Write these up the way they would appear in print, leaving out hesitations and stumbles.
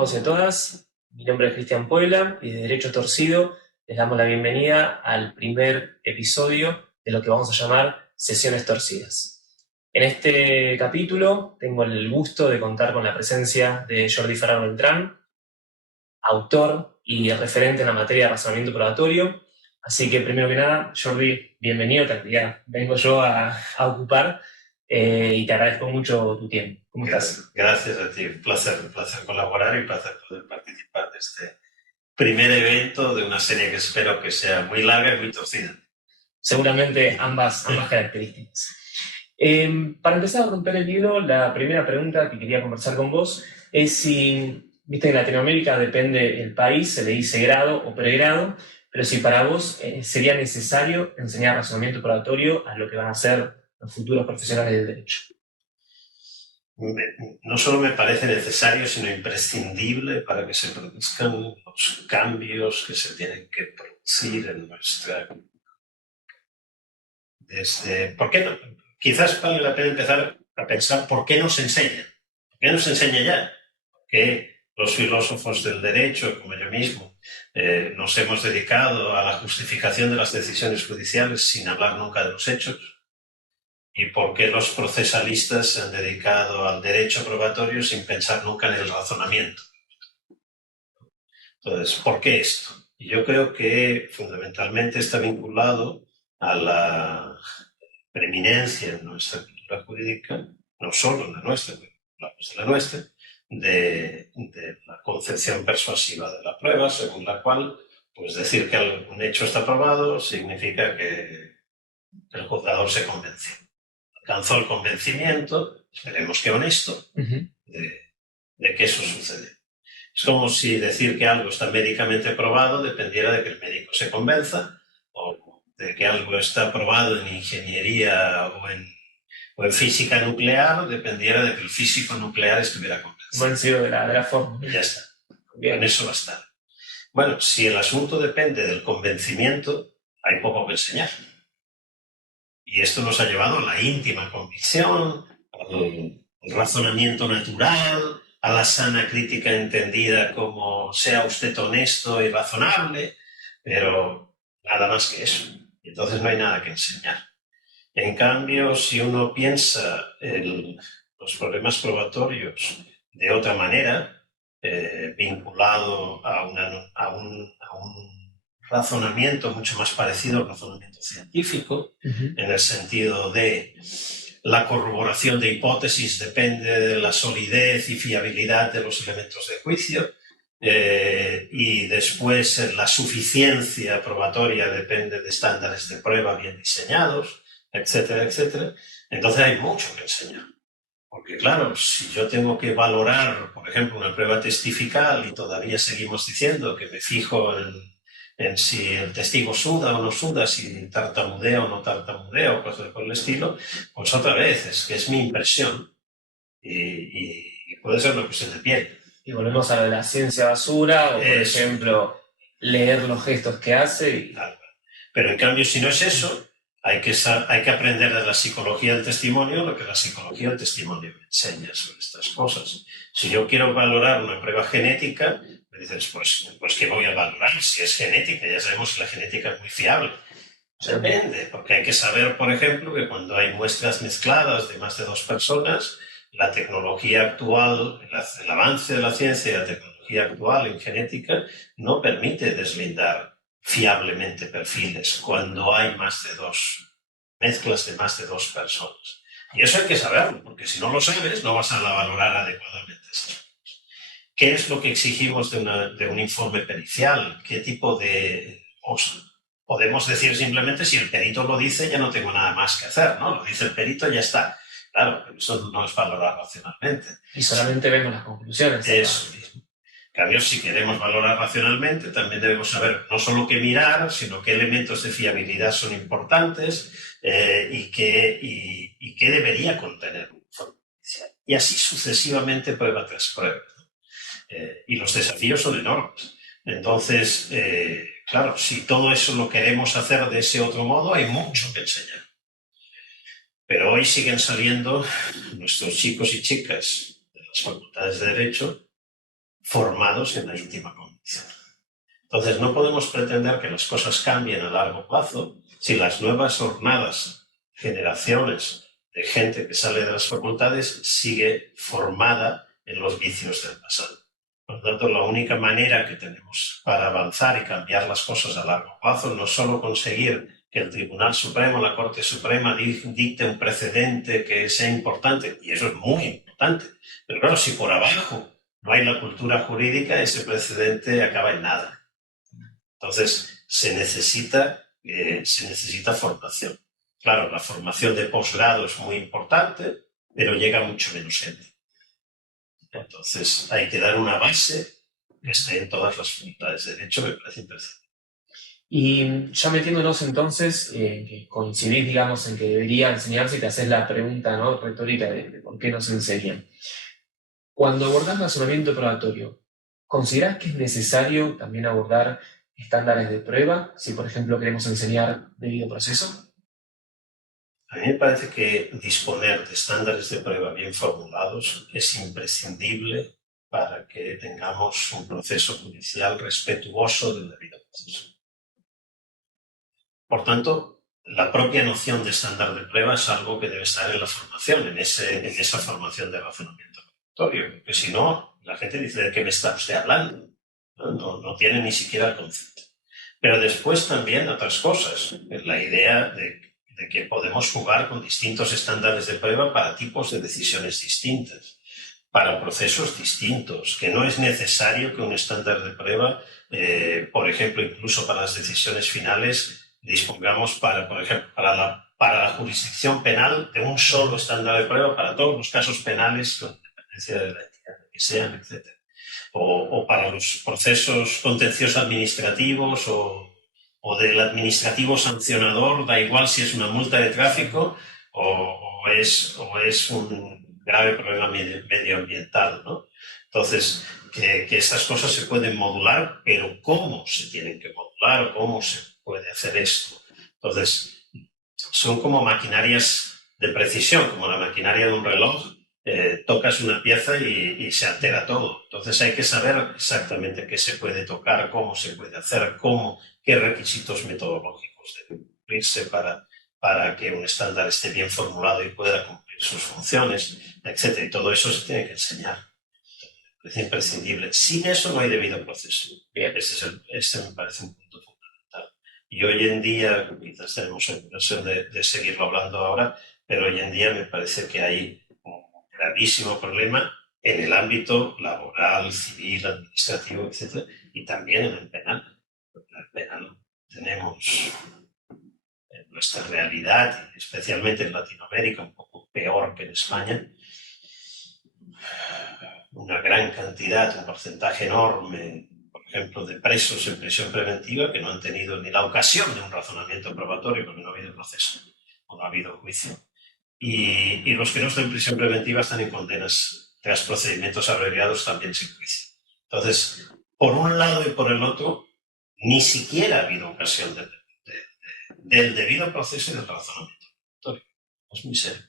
todos y a todas. Mi nombre es Cristian Puebla y de Derecho Torcido les damos la bienvenida al primer episodio de lo que vamos a llamar Sesiones Torcidas. En este capítulo tengo el gusto de contar con la presencia de Jordi Ferraro Beltrán, autor y referente en la materia de razonamiento probatorio. Así que primero que nada, Jordi, bienvenido, que ya vengo yo a ocupar y te agradezco mucho tu tiempo. ¿Cómo estás? Gracias a ti, un placer colaborar y un placer poder participar de este primer evento de una serie que espero que sea muy larga y muy torcida. Seguramente ambas características. Para empezar a romper el hielo, la primera pregunta que quería conversar con vos es si, viste, en Latinoamérica depende el país, se le dice grado o pregrado, pero si para vos sería necesario enseñar razonamiento probatorio a lo que van a ser los futuros profesionales del derecho. No solo me parece necesario, sino imprescindible para que se produzcan los cambios que se tienen que producir en nuestra... ¿Por qué no? Quizás vale la pena empezar a pensar por qué nos enseña. ¿Por qué nos enseña ya? Que los filósofos del derecho, como yo mismo, nos hemos dedicado a la justificación de las decisiones judiciales sin hablar nunca de los hechos. ¿Y por qué los procesalistas se han dedicado al derecho probatorio sin pensar nunca en el razonamiento? Entonces, ¿por qué esto? Y yo creo que fundamentalmente está vinculado a la preeminencia en nuestra cultura jurídica, no solo en la nuestra, hablamos de la nuestra, de la concepción persuasiva de la prueba, según la cual, pues decir que un hecho está probado significa que el juzgador se convence. Alcanzó el convencimiento, esperemos que honesto, de que eso sucede. Es como si decir que algo está médicamente probado dependiera de que el médico se convenza, o de que algo está probado en ingeniería o en física nuclear dependiera de que el físico nuclear estuviera convencido. Convencido de la forma. Y ya está. Bien. En eso va a estar. Bueno, si el asunto depende del convencimiento, hay poco que enseñar. Y esto nos ha llevado a la íntima convicción, al razonamiento natural, a la sana crítica entendida como sea usted honesto y razonable, pero nada más que eso. Entonces no hay nada que enseñar. En cambio, si uno piensa los problemas probatorios de otra manera, vinculado a un razonamiento mucho más parecido al razonamiento científico, en el sentido de la corroboración de hipótesis depende de la solidez y fiabilidad de los elementos de juicio, y después la suficiencia probatoria depende de estándares de prueba bien diseñados, etcétera, etcétera. Entonces hay mucho que enseñar. Porque claro, si yo tengo que valorar, por ejemplo, una prueba testifical y todavía seguimos diciendo que me fijo en si el testigo suda o no suda, si tartamudea o no tartamudea o cosas por el estilo, pues otra vez es que es mi impresión y puede ser una cuestión de piel. Y volvemos a la ciencia basura, o por ejemplo, leer los gestos que hace. Pero en cambio, si no es eso, hay que aprender de la psicología del testimonio lo que la psicología del testimonio me enseña sobre estas cosas. Si yo quiero valorar una prueba genética, me dices, pues ¿qué voy a valorar? Si es genética, ya sabemos que la genética es muy fiable. Depende, porque hay que saber, por ejemplo, que cuando hay muestras mezcladas de más de 2 personas, la tecnología actual, el avance de la ciencia y la tecnología actual en genética no permite deslindar fiablemente perfiles cuando hay mezclas de más de 2 personas. Y eso hay que saberlo, porque si no lo sabes, no vas a valorar adecuadamente eso. ¿Qué es lo que exigimos de un informe pericial? ¿Qué tipo de...? Podemos decir simplemente, si el perito lo dice, ya no tengo nada más que hacer, ¿no? Lo dice el perito, ya está. Claro, pero eso no es valorar racionalmente. Y solamente vemos las conclusiones. Eso mismo. En cambio, si queremos valorar racionalmente, también debemos saber no solo qué mirar, sino qué elementos de fiabilidad son importantes y qué debería contener un informe pericial. Y así sucesivamente, prueba tras prueba. Y los desafíos son enormes. Entonces, claro, si todo eso lo queremos hacer de ese otro modo, hay mucho que enseñar. Pero hoy siguen saliendo nuestros chicos y chicas de las facultades de Derecho formados en la íntima convicción. Entonces, no podemos pretender que las cosas cambien a largo plazo si las nuevas jornadas, generaciones de gente que sale de las facultades sigue formada en los vicios del pasado. Por lo tanto, la única manera que tenemos para avanzar y cambiar las cosas a largo plazo no es solo conseguir que el Tribunal Supremo, la Corte Suprema, dicte un precedente que sea importante, y eso es muy importante, pero claro, si por abajo no hay la cultura jurídica, ese precedente acaba en nada. Entonces, se necesita formación. Claro, la formación de posgrado es muy importante, pero llega mucho menos gente. Entonces, hay que dar una base que esté en todas las facultades de Derecho, me parece imprescindible. Y ya metiéndonos entonces, que coincidís, digamos, en que debería enseñarse y te haces la pregunta, ¿no?, retórica de por qué no se enseñan. Cuando abordás razonamiento probatorio, ¿considerás que es necesario también abordar estándares de prueba si, por ejemplo, queremos enseñar debido proceso? A mí me parece que disponer de estándares de prueba bien formulados es imprescindible para que tengamos un proceso judicial respetuoso del debido proceso. Por tanto, la propia noción de estándar de prueba es algo que debe estar en la formación, en esa formación de razonamiento probatorio, porque si no, la gente dice: ¿de qué me está usted hablando? No tiene ni siquiera el concepto. Pero después también otras cosas, la idea de que podemos jugar con distintos estándares de prueba para tipos de decisiones distintas, para procesos distintos, que no es necesario que un estándar de prueba, por ejemplo, incluso para las decisiones finales, dispongamos por ejemplo, para la jurisdicción penal de un solo estándar de prueba para todos los casos penales, con independencia de la entidad que sean, etc. O para los procesos contenciosos administrativos o del administrativo sancionador, da igual si es una multa de tráfico o es un grave problema medioambiental, ¿no? Entonces, que estas cosas se pueden modular, pero ¿cómo se tienen que modular o cómo se puede hacer esto? Entonces, son como maquinarias de precisión, como la maquinaria de un reloj. Tocas una pieza y se altera todo. Entonces hay que saber exactamente qué se puede tocar, cómo se puede hacer, qué requisitos metodológicos deben cumplirse para que un estándar esté bien formulado y pueda cumplir sus funciones, etc. Y todo eso se tiene que enseñar. Es imprescindible. Sin eso no hay debido proceso. Ese me parece un punto fundamental. Y hoy en día, quizás tenemos ocasión de seguirlo hablando ahora, pero hoy en día me parece que hay un gravísimo problema en el ámbito laboral, civil, administrativo, etc. Y también en el penal. Porque en el penal tenemos en nuestra realidad, especialmente en Latinoamérica, un poco peor que en España, una gran cantidad, un porcentaje enorme, por ejemplo, de presos en prisión preventiva que no han tenido ni la ocasión de un razonamiento probatorio porque no ha habido proceso o no ha habido juicio. Y los que no están en prisión preventiva están en condenas tras procedimientos abreviados también sin juicio. Entonces, por un lado y por el otro, ni siquiera ha habido ocasión del debido proceso y del razonamiento probatorio. Es muy serio.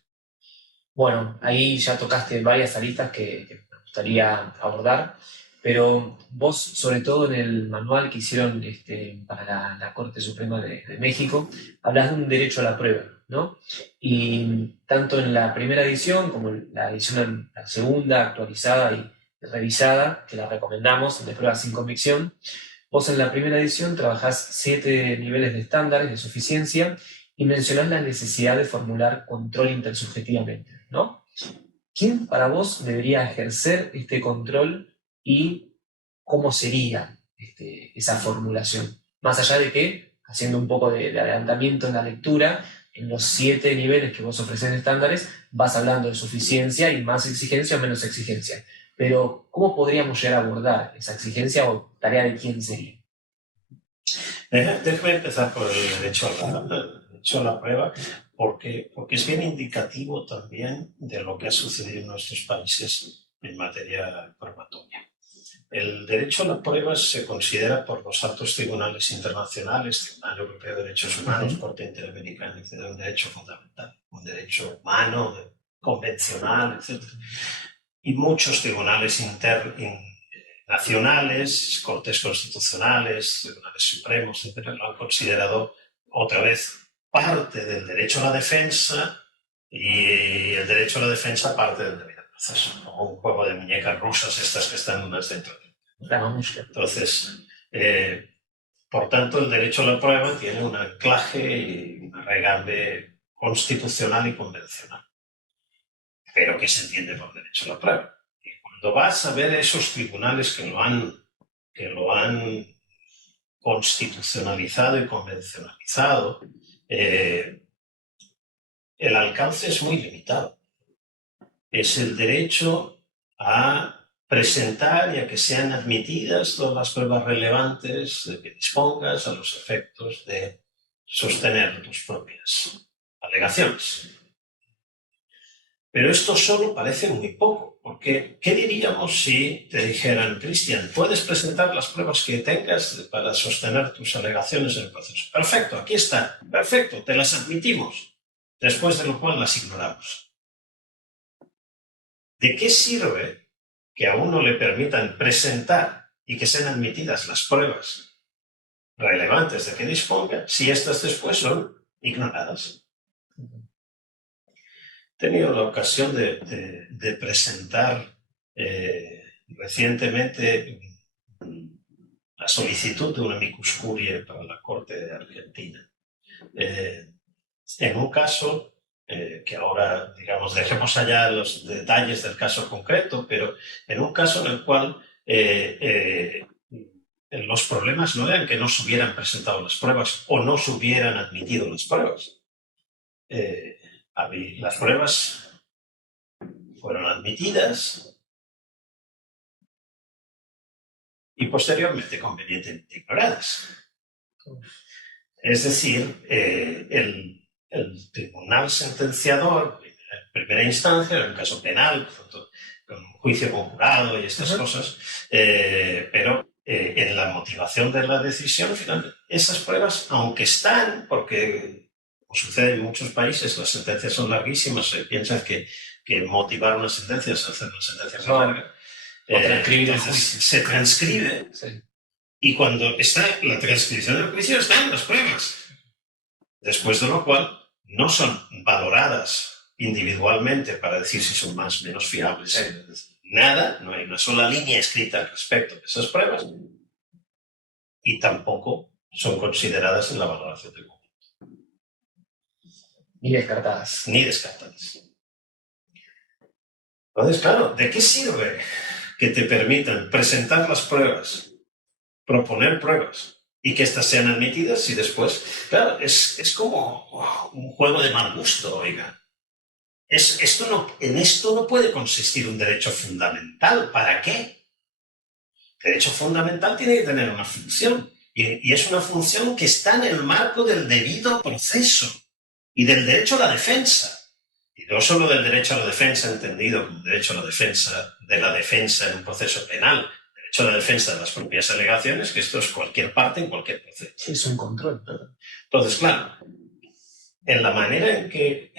Bueno, ahí ya tocaste varias aristas que me gustaría abordar, pero vos, sobre todo en el manual que hicieron para la Corte Suprema de México, hablas de un derecho a la prueba, ¿no? Y tanto en la primera edición como en la edición, la segunda, actualizada y revisada, que la recomendamos, de prueba sin convicción, vos en la primera edición trabajás 7 niveles de estándares de suficiencia y mencionás la necesidad de formular control intersubjetivamente, ¿no? ¿Quién para vos debería ejercer este control y cómo sería esa formulación? Más allá de que, haciendo un poco de adelantamiento en la lectura, en los 7 niveles que vos ofreces de estándares, vas hablando de suficiencia y más exigencia o menos exigencia. Pero, ¿cómo podríamos llegar a abordar esa exigencia o tarea de quién sería? Déjame empezar por el derecho a la prueba, porque es bien indicativo también de lo que ha sucedido en nuestros países en materia probatoria. El derecho a la prueba se considera por los altos tribunales internacionales, Tribunal Europeo de Derechos Humanos, Corte Interamericana, etc., un derecho fundamental, un derecho humano, convencional, etc. Y muchos tribunales nacionales, cortes constitucionales, tribunales supremos, etcétera, lo han considerado otra vez parte del derecho a la defensa y el derecho a la defensa parte del debido proceso, como un juego de muñecas rusas estas que están unas dentro de otras. Entonces, por tanto, el derecho a la prueba tiene un anclaje y un arraigambre constitucional y convencional. Pero ¿qué se entiende por derecho a la prueba? Y cuando vas a ver esos tribunales que lo han constitucionalizado y convencionalizado, el alcance es muy limitado. Es el derecho a presentar y a que sean admitidas todas las pruebas relevantes de que dispongas a los efectos de sostener tus propias alegaciones. Pero esto solo parece muy poco, porque ¿qué diríamos si te dijeran, Cristian, puedes presentar las pruebas que tengas para sostener tus alegaciones en el proceso? Perfecto, aquí está, perfecto, te las admitimos, después de lo cual las ignoramos. ¿De qué sirve que a uno le permitan presentar y que sean admitidas las pruebas relevantes de que disponga si estas después son ignoradas? He tenido la ocasión de presentar recientemente la solicitud de un amicus curiae para la Corte de Argentina. En un caso que ahora, digamos, dejemos allá los detalles del caso concreto, pero en un caso en el cual los problemas no eran que no se hubieran presentado las pruebas o no se hubieran admitido las pruebas. Las pruebas fueron admitidas y posteriormente convenientemente ignoradas. Es decir, el tribunal sentenciador, en primera instancia, en un caso penal, con un juicio conjurado y estas cosas, pero en la motivación de la decisión, finalmente, esas pruebas, aunque están, porque como sucede en muchos países, las sentencias son larguísimas, se piensa que motivar una sentencia es hacer una sentencia más larga. Se transcribe. Sí. Y cuando está la transcripción del juicio, están las pruebas. Después de lo cual, no son valoradas individualmente para decir si son más o menos fiables. Sí. Nada, no hay una sola línea escrita al respecto de esas pruebas y tampoco son consideradas en la valoración del conjunto. Ni descartadas. Ni descartadas. Entonces, claro, ¿de qué sirve que te permitan presentar las pruebas, proponer pruebas y que éstas sean admitidas y después, claro, es como un juego de mal gusto, oiga. En esto no puede consistir un derecho fundamental. ¿Para qué? El derecho fundamental tiene que tener una función y es una función que está en el marco del debido proceso y del derecho a la defensa. Y no solo del derecho a la defensa entendido como derecho a la defensa de la defensa en un proceso penal, derecho a la defensa de las propias alegaciones, que esto es cualquier parte en cualquier proceso. Sí, es un control. Entonces, claro, en la manera en que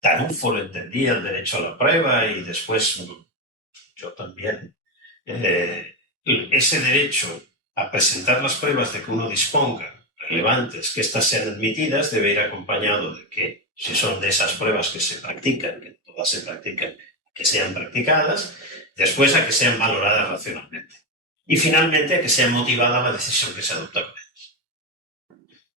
Tarufo lo entendía el derecho a la prueba y después yo también, ese derecho a presentar las pruebas de que uno disponga relevantes, que éstas sean admitidas, debe ir acompañado de que, si son de esas pruebas que se practican, que todas se practican, que sean practicadas, después a que sean valoradas racionalmente. Y finalmente a que sea motivada la decisión que se adopta con ellas.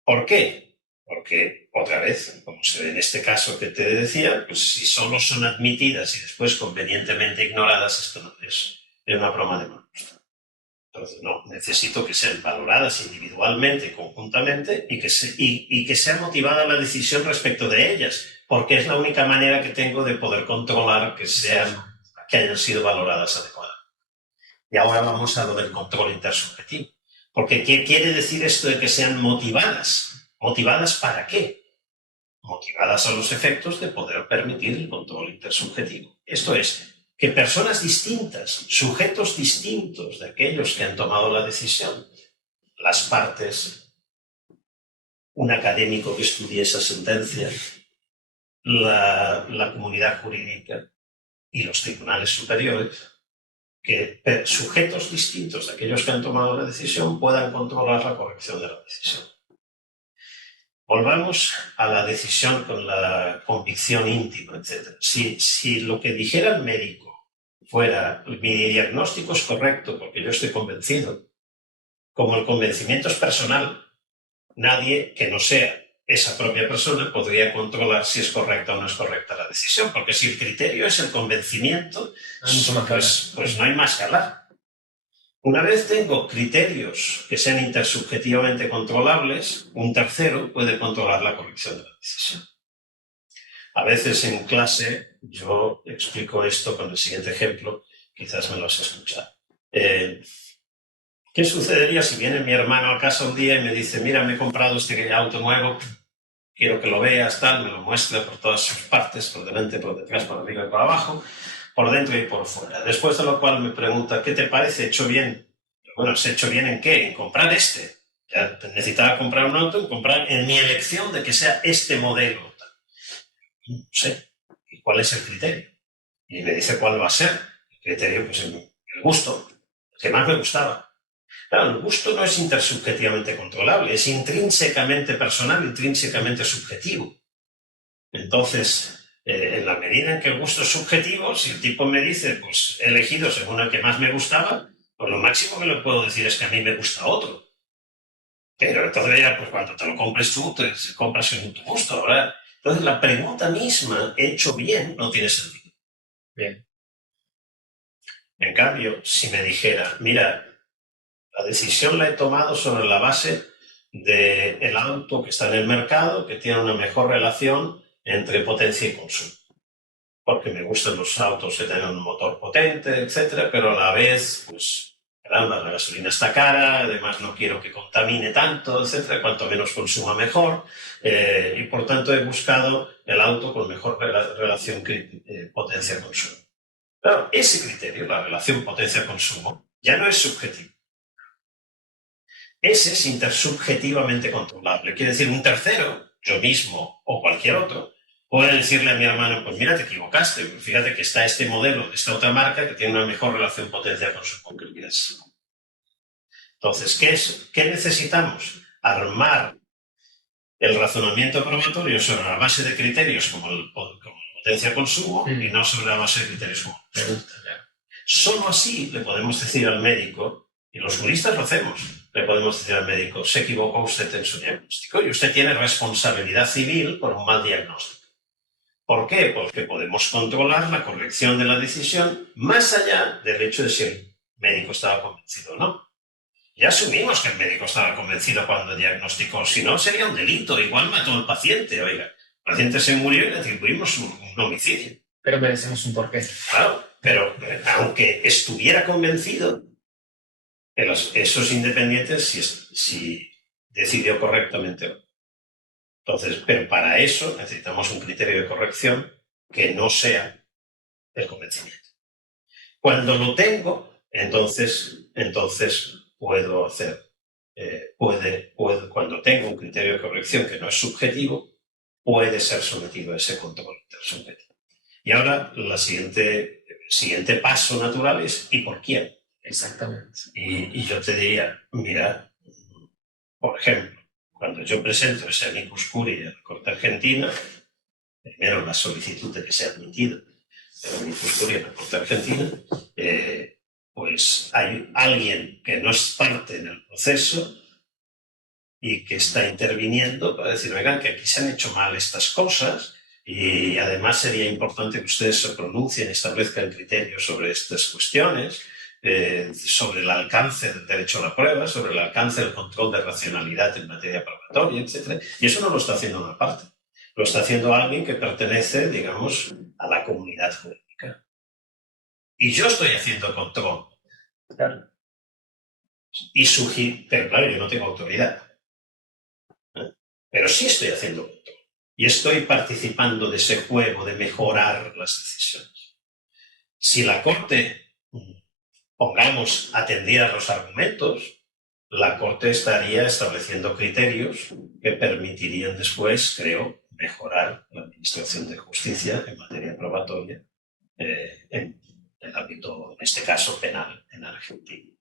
¿Por qué? Porque, otra vez, como se ve en este caso que te decía, pues si solo son admitidas y después convenientemente ignoradas, esto no es una broma de mal gusto. Entonces, no, necesito que sean valoradas individualmente y conjuntamente y que sea motivada la decisión respecto de ellas, porque es la única manera que tengo de poder controlar que hayan sido valoradas adecuadamente. Y ahora vamos a lo del control intersubjetivo. Porque ¿qué quiere decir esto de que sean motivadas? ¿Motivadas para qué? Motivadas a los efectos de poder permitir el control intersubjetivo. Esto es, que personas distintas, sujetos distintos de aquellos que han tomado la decisión, las partes, un académico que estudie esa sentencia, la comunidad jurídica y los tribunales superiores, que sujetos distintos de aquellos que han tomado la decisión puedan controlar la corrección de la decisión. Volvamos a la decisión con la convicción íntima, etc. Si lo que dijera el médico fuera mi diagnóstico es correcto porque yo estoy convencido, como el convencimiento es personal, nadie que no sea esa propia persona podría controlar si es correcta o no es correcta la decisión, porque si el criterio es el convencimiento, pues no hay más que hablar. Una vez tengo criterios que sean intersubjetivamente controlables, un tercero puede controlar la corrección de la decisión. A veces en clase yo explico esto con el siguiente ejemplo, quizás me lo has escuchado. ¿Qué sucedería si viene mi hermano a casa un día y me dice, mira, me he comprado este auto nuevo, quiero que lo veas, tal, me lo muestra por todas sus partes, por delante, por detrás, por arriba y por abajo, por dentro y por fuera. Después de lo cual me pregunta, ¿qué te parece? ¿He hecho bien? Bueno, ¿has hecho bien en qué? En comprar este. Ya necesitaba comprar un auto, en mi elección de que sea este modelo. No sé. ¿Y cuál es el criterio? Y me dice cuál va a ser. El criterio, pues el gusto, el que más me gustaba. Claro, el gusto no es intersubjetivamente controlable, es intrínsecamente personal, intrínsecamente subjetivo. Entonces, en la medida en que el gusto es subjetivo, si el tipo me dice, pues he elegido según el que más me gustaba, pues lo máximo que le puedo decir es que a mí me gusta otro. Pero entonces ya, pues cuando te lo compres tú, te compras según tu gusto, ¿verdad? Entonces la pregunta misma, hecho bien, no tiene sentido. Bien. En cambio, si me dijera, mira, la decisión la he tomado sobre la base del auto que está en el mercado, que tiene una mejor relación entre potencia y consumo. Porque me gustan los autos que tienen un motor potente, etcétera, pero a la vez, pues, caramba, la gasolina está cara, además no quiero que contamine tanto, etcétera, cuanto menos consuma mejor, y por tanto he buscado el auto con mejor relación potencia-consumo. Claro, ese criterio, la relación potencia-consumo, ya no es subjetivo. Ese es intersubjetivamente controlable. Quiere decir, un tercero, yo mismo o cualquier otro, puede decirle a mi hermano, pues mira, te equivocaste, fíjate que está este modelo de esta otra marca que tiene una mejor relación potencia-consumo que el que es. Entonces, ¿qué necesitamos? Armar el razonamiento probatorio sobre la base de criterios como potencia-consumo y no sobre la base de criterios como me gusta. Solo así le podemos decir al médico, y los juristas lo hacemos, le podemos decir al médico, se equivocó usted en su diagnóstico y usted tiene responsabilidad civil por un mal diagnóstico. ¿Por qué? Porque podemos controlar la corrección de la decisión más allá del hecho de si el médico estaba convencido o no. Ya asumimos que el médico estaba convencido cuando diagnosticó, si no sería un delito, igual mató al paciente, oiga. El paciente se murió y le atribuimos un homicidio. Pero merecemos un porqué. Claro, pero aunque estuviera convencido, eso es independiente si decidió correctamente o no. Entonces, pero para eso necesitamos un criterio de corrección que no sea el convencimiento. Cuando lo tengo, entonces puedo hacer, cuando tengo un criterio de corrección que no es subjetivo, puede ser sometido a ese control intersubjetivo. Y ahora el siguiente paso natural es ¿y por quién? Exactamente. Y yo te diría, mira, por ejemplo, cuando yo presento ese amicus curiae a la Corte Argentina, primero la solicitud de que sea admitido el amicus curiae a la Corte Argentina, pues hay alguien que no es parte en el proceso y que está interviniendo para decir, oigan, que aquí se han hecho mal estas cosas y además sería importante que ustedes se pronuncien, establezcan criterios sobre estas cuestiones, sobre el alcance del derecho a la prueba, sobre el alcance del control de racionalidad en materia probatoria, etc. Y eso no lo está haciendo una parte, lo está haciendo alguien que pertenece, digamos, a la comunidad jurídica. Y yo estoy haciendo control. Claro. Pero claro, yo no tengo autoridad. Pero sí estoy haciendo control. Y estoy participando de ese juego de mejorar las decisiones. Si la Corte, pongamos, atendiera los argumentos, la Corte estaría estableciendo criterios que permitirían después, creo, mejorar la administración de justicia en materia probatoria en del ámbito, en este caso, penal en Argentina.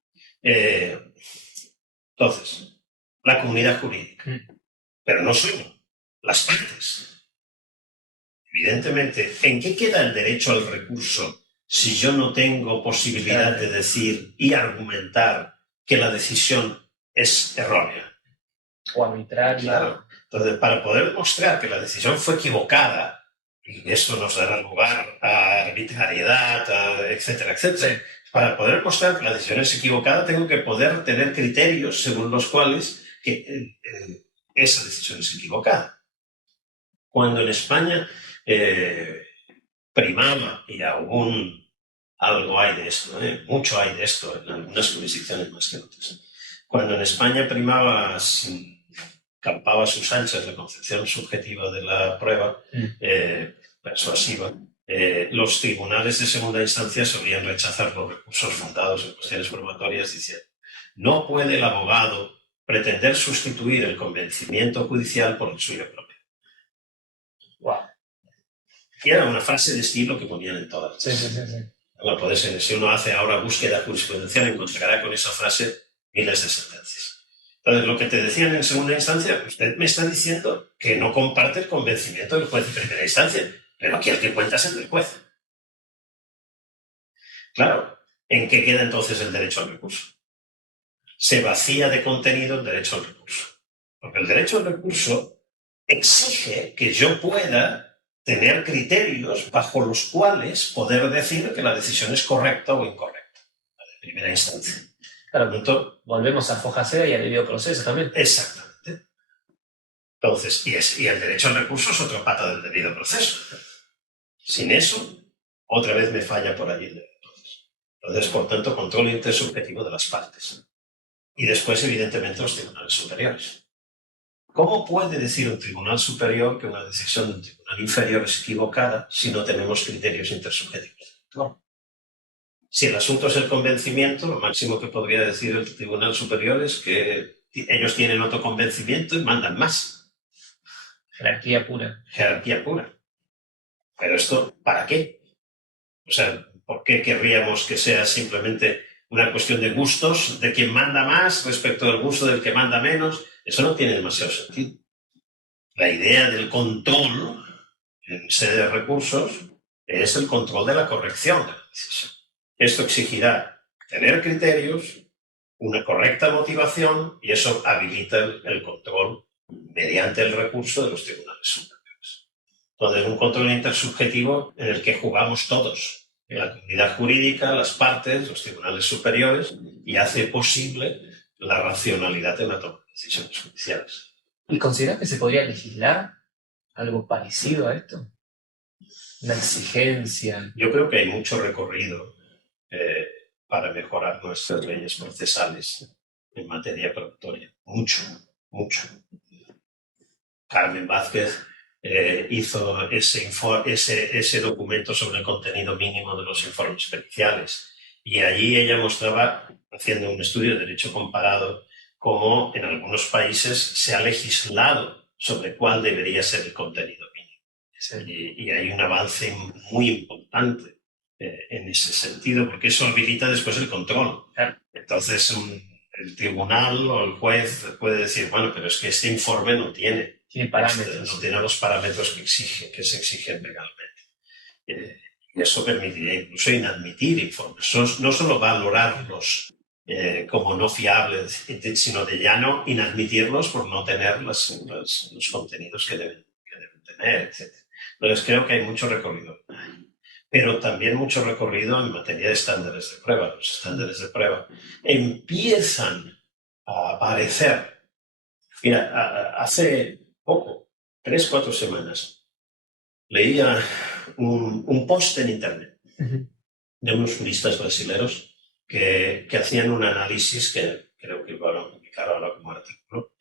Entonces, la comunidad jurídica, pero no solo, las partes. Evidentemente, ¿en qué queda el derecho al recurso si yo no tengo posibilidad de decir y argumentar que la decisión es errónea? O arbitraria. Claro. Entonces, para poder demostrar que la decisión fue equivocada, y eso nos dará lugar a arbitrariedad, etcétera, etcétera. Sí. Para poder demostrar que la decisión es equivocada, tengo que poder tener criterios según los cuales esa decisión es equivocada. Cuando en España primaba, y aún algo hay de esto, mucho hay de esto en algunas jurisdicciones más que en otras. Cuando en España primaba, campaba a sus anchas la concepción subjetiva de la prueba persuasiva, los tribunales de segunda instancia solían rechazar los recursos fundados en cuestiones probatorias diciendo: no puede el abogado pretender sustituir el convencimiento judicial por el suyo propio. Wow. Y era una frase de estilo que ponían en todas. Sí. Bueno, puede ser, si uno hace ahora búsqueda jurisprudencial, encontrará con esa frase miles de sentencias. Entonces, lo que te decían en segunda instancia, usted me está diciendo que no comparte el convencimiento del juez de primera instancia, pero aquí el que cuenta es el del juez. Claro, ¿en qué queda entonces el derecho al recurso? Se vacía de contenido el derecho al recurso. Porque el derecho al recurso exige que yo pueda tener criterios bajo los cuales poder decir que la decisión es correcta o incorrecta, de primera instancia. Claro, entonces, volvemos a foja seda y al debido proceso también. Exactamente. Entonces, y el derecho al recurso es otra pata del debido proceso. Sin eso, otra vez me falla por allí el debido proceso. Entonces, por tanto, control intersubjetivo de las partes. Y después, evidentemente, los tribunales superiores. ¿Cómo puede decir un tribunal superior que una decisión de un tribunal inferior es equivocada si no tenemos criterios intersubjetivos? No. Si el asunto es el convencimiento, lo máximo que podría decir el tribunal superior es que ellos tienen otro convencimiento y mandan más. Jerarquía pura. Jerarquía pura. Pero esto, ¿para qué? O sea, ¿por qué querríamos que sea simplemente una cuestión de gustos de quien manda más respecto al gusto del que manda menos? Eso no tiene demasiado sentido. La idea del control en sede de recursos es el control de la corrección de la decisión. Esto exigirá tener criterios, una correcta motivación, y eso habilita el control mediante el recurso de los tribunales superiores. Entonces, un control intersubjetivo en el que jugamos todos, la comunidad jurídica, las partes, los tribunales superiores, y hace posible la racionalidad en la toma de decisiones judiciales. ¿Y consideras que se podría legislar algo parecido a esto? Una exigencia. Yo creo que hay mucho recorrido para mejorar nuestras leyes procesales en materia probatoria. Mucho. Carmen Vázquez hizo ese documento sobre el contenido mínimo de los informes periciales. Y allí ella mostraba, haciendo un estudio de derecho comparado, cómo en algunos países se ha legislado sobre cuál debería ser el contenido mínimo. Y hay un avance muy importante en ese sentido, porque eso habilita después el control. Entonces, el tribunal o el juez puede decir, bueno, pero es que este informe no tiene parámetros. No tiene los parámetros que se exigen legalmente. Y eso permitiría incluso inadmitir informes, no solo valorarlos como no fiables, sino de llano inadmitirlos por no tener los contenidos que deben tener, etc. Entonces creo que hay mucho recorrido. Pero también mucho recorrido en materia de estándares de prueba. Los estándares de prueba empiezan a aparecer. Mira, hace poco, 3-4 semanas, leía un post en internet de unos juristas brasileños que hacían un análisis, que creo que van a publicar ahora como artículo,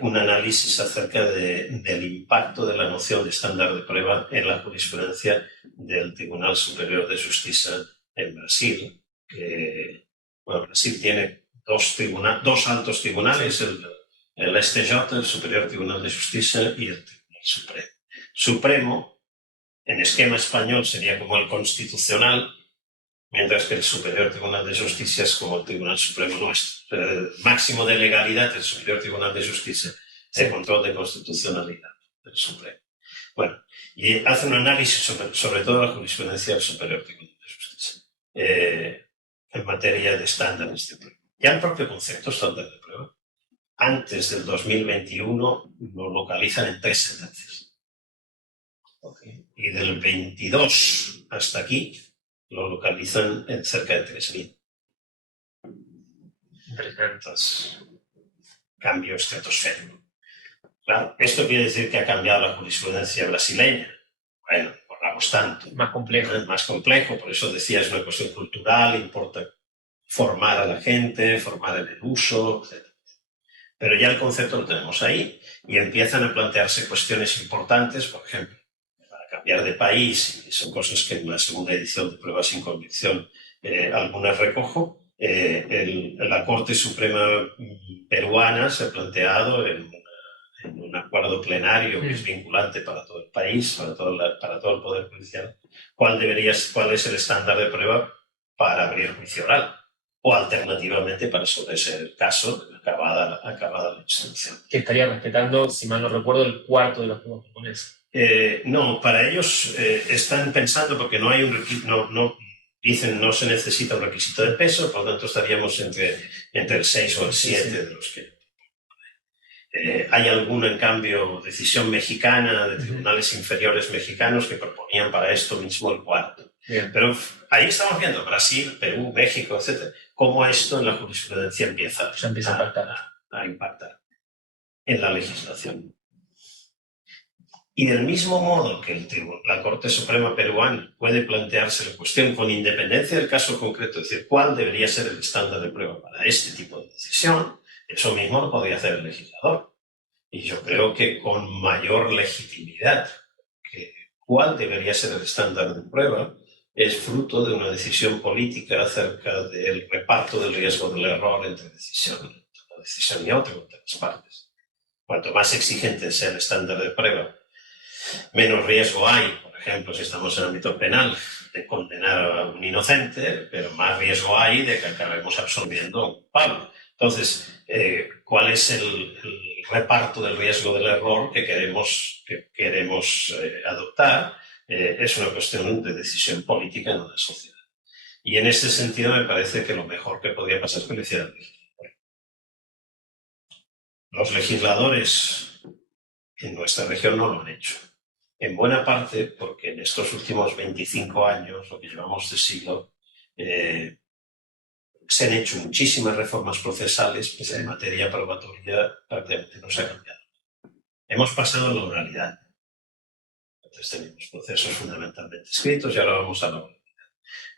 un análisis acerca del impacto de la noción de estándar de prueba en la jurisprudencia del Tribunal Superior de Justicia en Brasil. Brasil tiene dos altos tribunales, el STJ, el Superior Tribunal de Justicia, y el Tribunal Supremo. Supremo, en esquema español, sería como el Constitucional, mientras que el Superior Tribunal de Justicia es como el Tribunal Supremo nuestro. El máximo de legalidad del Superior Tribunal de Justicia, el control de constitucionalidad del Supremo. Bueno, y hace un análisis sobre todo la jurisprudencia del Superior Tribunal de Justicia en materia de estándares de prueba. Ya el propio concepto estándar de prueba, antes del 2021, lo localizan en 3 sentencias. Okay. Y del 22 hasta aquí, lo localizan en cerca de 3.000. Entonces, cambio estratosférico. Claro, ¿esto quiere decir que ha cambiado la jurisprudencia brasileña? Bueno, borramos tanto. Más complejo. Es más complejo, por eso decía, es una cuestión cultural, importa formar a la gente, formar en el uso, etc. Pero ya el concepto lo tenemos ahí y empiezan a plantearse cuestiones importantes, por ejemplo, para cambiar de país, y son cosas que en la segunda edición de Pruebas sin Convicción algunas recojo. La Corte Suprema peruana se ha planteado en un acuerdo plenario que es vinculante para todo el país, para todo el Poder Judicial, cuál es el estándar de prueba para abrir juicio oral, o alternativamente para sobreseer el caso acabada la instrucción. Que estaría respetando, si mal no recuerdo, el cuarto de los que vos proponés. No, para ellos están pensando, porque no hay dicen no se necesita un requisito de peso, por lo tanto estaríamos entre el 6 o el 7 de los que... hay alguna, en cambio, decisión mexicana de tribunales inferiores mexicanos que proponían para esto mismo el cuarto. Bien. Pero ahí estamos viendo Brasil, Perú, México, etc., cómo esto en la jurisprudencia empieza a impactar en la legislación. Y del mismo modo que la Corte Suprema peruana puede plantearse la cuestión con independencia del caso concreto, es decir, cuál debería ser el estándar de prueba para este tipo de decisión, eso mismo lo podría hacer el legislador. Y yo creo que con mayor legitimidad, que cuál debería ser el estándar de prueba es fruto de una decisión política acerca del reparto del riesgo del error entre una decisión y otra entre las partes. Cuanto más exigente sea el estándar de prueba, menos riesgo hay, por ejemplo, si estamos en el ámbito penal, de condenar a un inocente, pero más riesgo hay de que acabemos absolviendo a un culpable. Entonces, ¿cuál es el reparto del riesgo del error que queremos adoptar? Es una cuestión de decisión política en una sociedad. Y en ese sentido me parece que lo mejor que podría pasar es que lo hiciera el legislador. Los legisladores en nuestra región no lo han hecho. En buena parte porque en estos últimos 25 años, lo que llevamos de siglo, se han hecho muchísimas reformas procesales, pero en materia probatoria prácticamente no se ha cambiado. Hemos pasado a la oralidad. Entonces tenemos procesos fundamentalmente escritos y ahora vamos a la oralidad.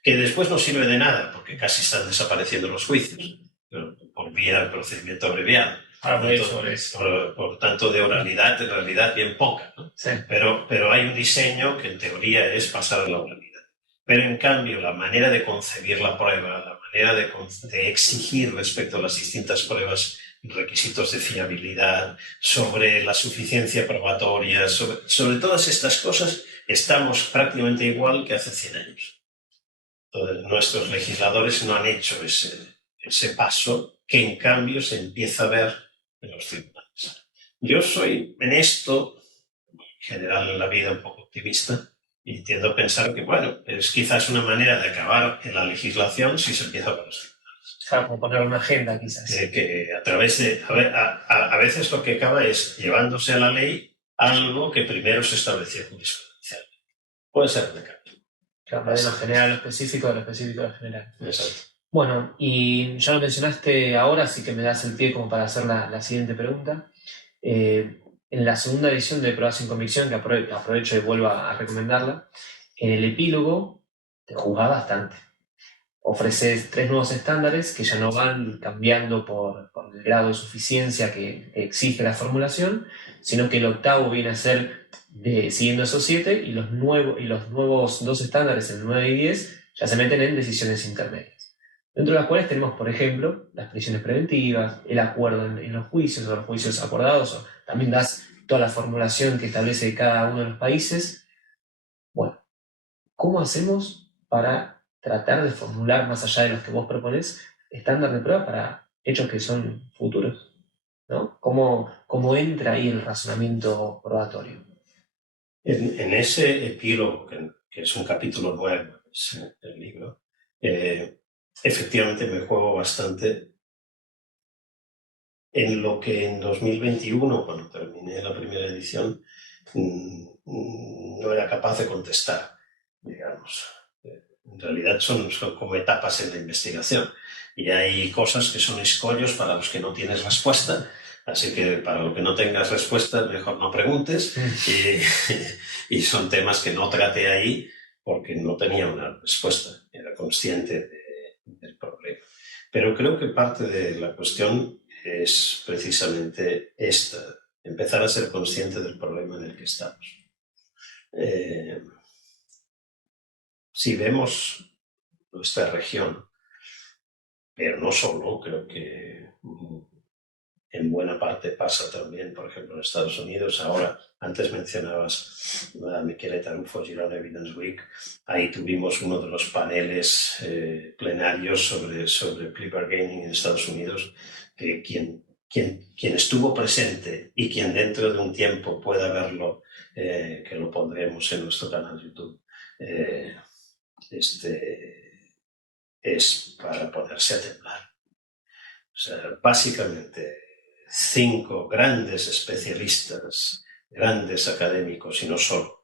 Que después no sirve de nada, porque casi están desapareciendo los juicios, pero por vía del procedimiento abreviado. Por tanto, de oralidad, en realidad, bien poca, ¿no? Sí. Pero hay un diseño que en teoría es pasar a la oralidad. Pero en cambio, la manera de concebir la prueba, la manera de exigir respecto a las distintas pruebas requisitos de fiabilidad, sobre la suficiencia probatoria, sobre todas estas cosas, estamos prácticamente igual que hace 100 años. Entonces, nuestros legisladores no han hecho ese paso que en cambio se empieza a ver en los tribunales. Yo soy en esto, en general en la vida, un poco optimista y tiendo a pensar que, bueno, es quizás una manera de acabar en la legislación si se empieza por los tribunales. Claro, como poner una agenda, quizás. Que a través de... A veces lo que acaba es llevándose a la ley algo que primero se estableció jurisprudencialmente. Puede ser de cambio. Claro, de lo general a lo específico, de lo específico a lo general. Exacto. Bueno, y ya lo mencionaste ahora, así que me das el pie como para hacer la siguiente pregunta. En la segunda edición de Pruebas sin Convicción, que aprovecho y vuelvo a recomendarla, en el epílogo te juzgás bastante. Ofreces 3 nuevos estándares que ya no van cambiando por el grado de suficiencia que exige la formulación, sino que el octavo viene a ser siguiendo esos 7 y los nuevos 2 estándares, el 9 y 10, ya se meten en decisiones intermedias. Dentro de las cuales tenemos, por ejemplo, las prisiones preventivas, el acuerdo en los juicios o los juicios acordados, o también das toda la formulación que establece cada uno de los países. Bueno, ¿cómo hacemos para tratar de formular más allá de los que vos proponés estándar de prueba para hechos que son futuros, ¿no? ¿Cómo entra ahí el razonamiento probatorio? En ese epílogo, que es un capítulo 9 del libro, efectivamente me juego bastante en lo que en 2021, cuando terminé la primera edición, no era capaz de contestar, digamos. En realidad son como etapas en la investigación y hay cosas que son escollos para los que no tienes respuesta, así que para lo que no tengas respuesta mejor no preguntes y son temas que no traté ahí porque no tenía una respuesta, era consciente del problema. Pero creo que parte de la cuestión es precisamente esta, empezar a ser consciente del problema en el que estamos. Si vemos nuestra región, pero no solo, creo que en buena parte pasa también, por ejemplo, en Estados Unidos. Ahora, antes mencionabas la Michele Tarufo Girona Evidence Week, ahí tuvimos uno de los paneles plenarios sobre plea bargaining en Estados Unidos, que quien estuvo presente y quien dentro de un tiempo pueda verlo, que lo pondremos en nuestro canal YouTube, es para ponerse a temblar. O sea, básicamente 5 grandes especialistas, grandes académicos y no solo,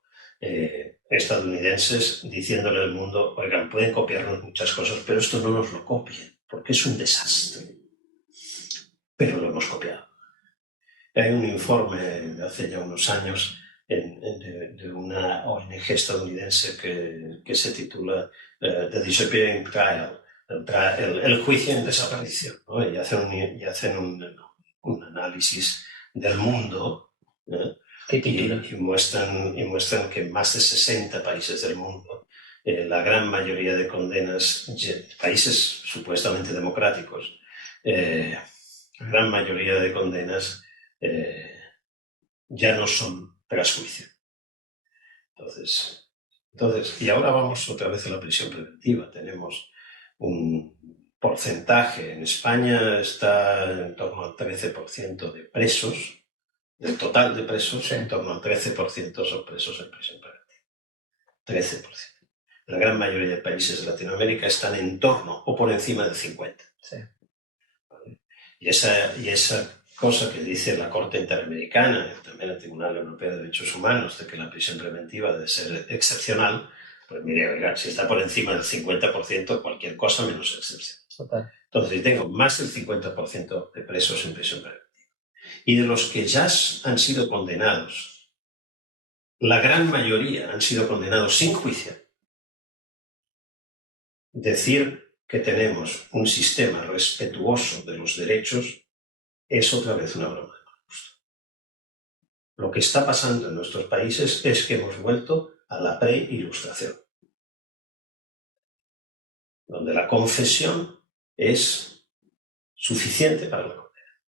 estadounidenses, diciéndole al mundo, oigan, pueden copiarnos muchas cosas, pero esto no nos lo copien, porque es un desastre. Pero lo hemos copiado. Hay un informe de hace ya unos años de una ONG estadounidense que se titula The Disappearing Trial, el juicio en desaparición, ¿no? Y hacen un análisis del mundo, ¿eh? y muestran que en más de 60 países del mundo, la gran mayoría de condenas, países supuestamente democráticos, la gran mayoría de condenas ya no son tras juicio. Entonces, y ahora vamos otra vez a la prisión preventiva. Tenemos un porcentaje, en España está en torno al 13% de presos, del total de presos, sí. En torno al 13% son presos en prisión preventiva. 13%. La gran mayoría de países de Latinoamérica están en torno o por encima del 50%. Sí. Y esa cosa que dice la Corte Interamericana, también el Tribunal Europeo de Derechos Humanos, de que la prisión preventiva debe ser excepcional, pues mire, oiga, si está por encima del 50%, cualquier cosa menos excepción. Total. Entonces, si tengo más del 50% de presos en prisión preventiva, y de los que ya han sido condenados, la gran mayoría han sido condenados sin juicio, decir que tenemos un sistema respetuoso de los derechos es otra vez una broma. Lo que está pasando en nuestros países es que hemos vuelto a la pre-ilustración, donde la confesión es suficiente para la condena.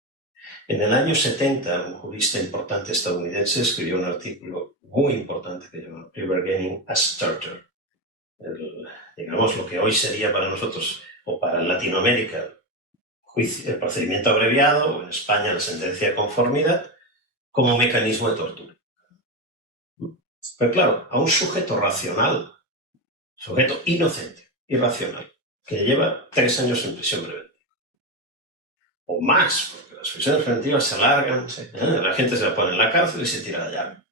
En el año 70, un jurista importante estadounidense escribió un artículo muy importante que llama Plea Bargaining as Starter. Digamos, lo que hoy sería para nosotros, o para Latinoamérica, el procedimiento abreviado, en España la sentencia de conformidad, como mecanismo de tortura. Pero claro, a un sujeto racional, sujeto inocente, irracional, que lleva 3 años en prisión preventiva, o más, porque las prisiones preventivas se alargan, la gente se la pone en la cárcel y se tira la llave.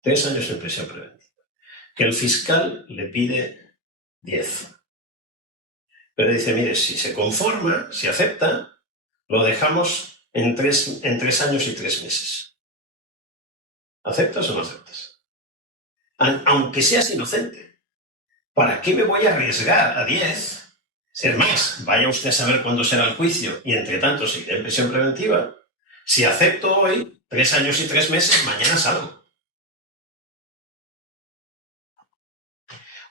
3 años en prisión preventiva. Que el fiscal le pide 10. Pero dice, mire, si se conforma, si acepta, lo dejamos en 3 años y 3 meses. ¿Aceptas o no aceptas? Aunque seas inocente. ¿Para qué me voy a arriesgar a 10? Es más, vaya usted a saber cuándo será el juicio y entre tanto seguiré en prisión preventiva. Si acepto hoy, 3 años y 3 meses, mañana salgo.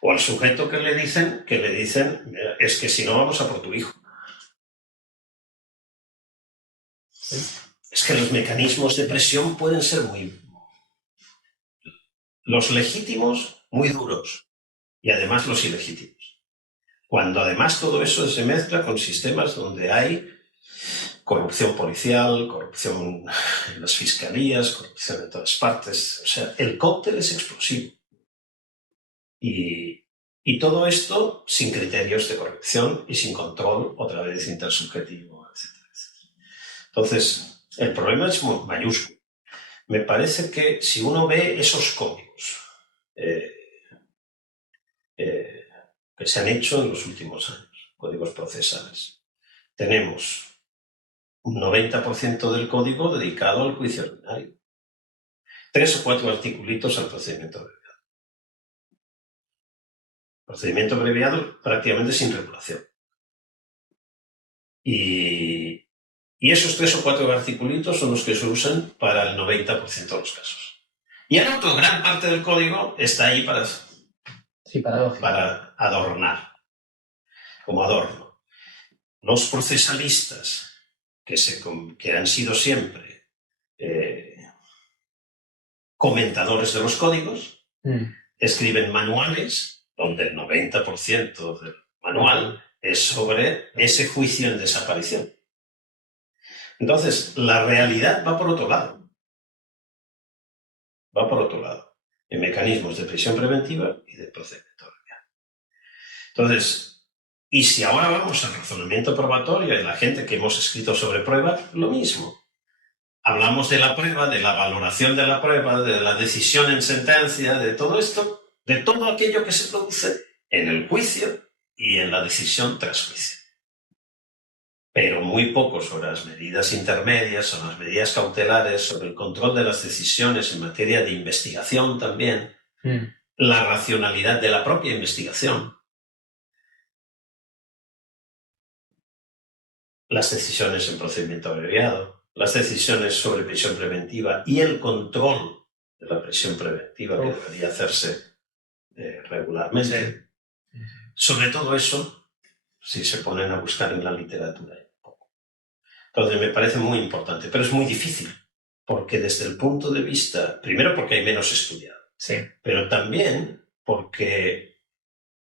O al sujeto que le dicen, es que si no vamos a por tu hijo. Es que los mecanismos de presión pueden ser los legítimos, muy duros. y además los ilegítimos. Cuando además todo eso se mezcla con sistemas donde hay corrupción policial, corrupción en las fiscalías, corrupción en todas partes. O sea, el cóctel es explosivo. Y todo esto sin criterios de corrección y sin control, otra vez intersubjetivo, etcétera, etcétera. Entonces, el problema es mayúsculo. Me parece que si uno ve esos códigos que se han hecho en los últimos años, códigos procesales, tenemos un 90% del código dedicado al juicio ordinario. 3 o 4 articulitos al procedimiento abreviado. Procedimiento abreviado prácticamente sin regulación. Y esos 3 o 4 articulitos son los que se usan para el 90% de los casos. Y el otro gran parte del código está ahí para adornar, como adorno. Los procesalistas que han sido siempre comentadores de los códigos, escriben manuales donde el 90% del manual es sobre ese juicio en desaparición. Entonces, la realidad va por otro lado. Va por otro lado. En mecanismos de prisión preventiva y de procedimiento abreviado. Entonces, y si ahora vamos al razonamiento probatorio y la gente que hemos escrito sobre prueba, lo mismo. Hablamos de la prueba, de la valoración de la prueba, de la decisión en sentencia, de todo esto, de todo aquello que se produce en el juicio y en la decisión tras juicio. Pero muy poco sobre las medidas intermedias, sobre las medidas cautelares, sobre el control de las decisiones en materia de investigación también, la racionalidad de la propia investigación, las decisiones en procedimiento abreviado, las decisiones sobre prisión preventiva y el control de la prisión preventiva que debería hacerse regularmente. Sí. Sobre todo eso, si se ponen a buscar en la literatura. Entonces me parece muy importante, pero es muy difícil, porque desde el punto de vista, primero porque hay menos estudiado, sí, pero también porque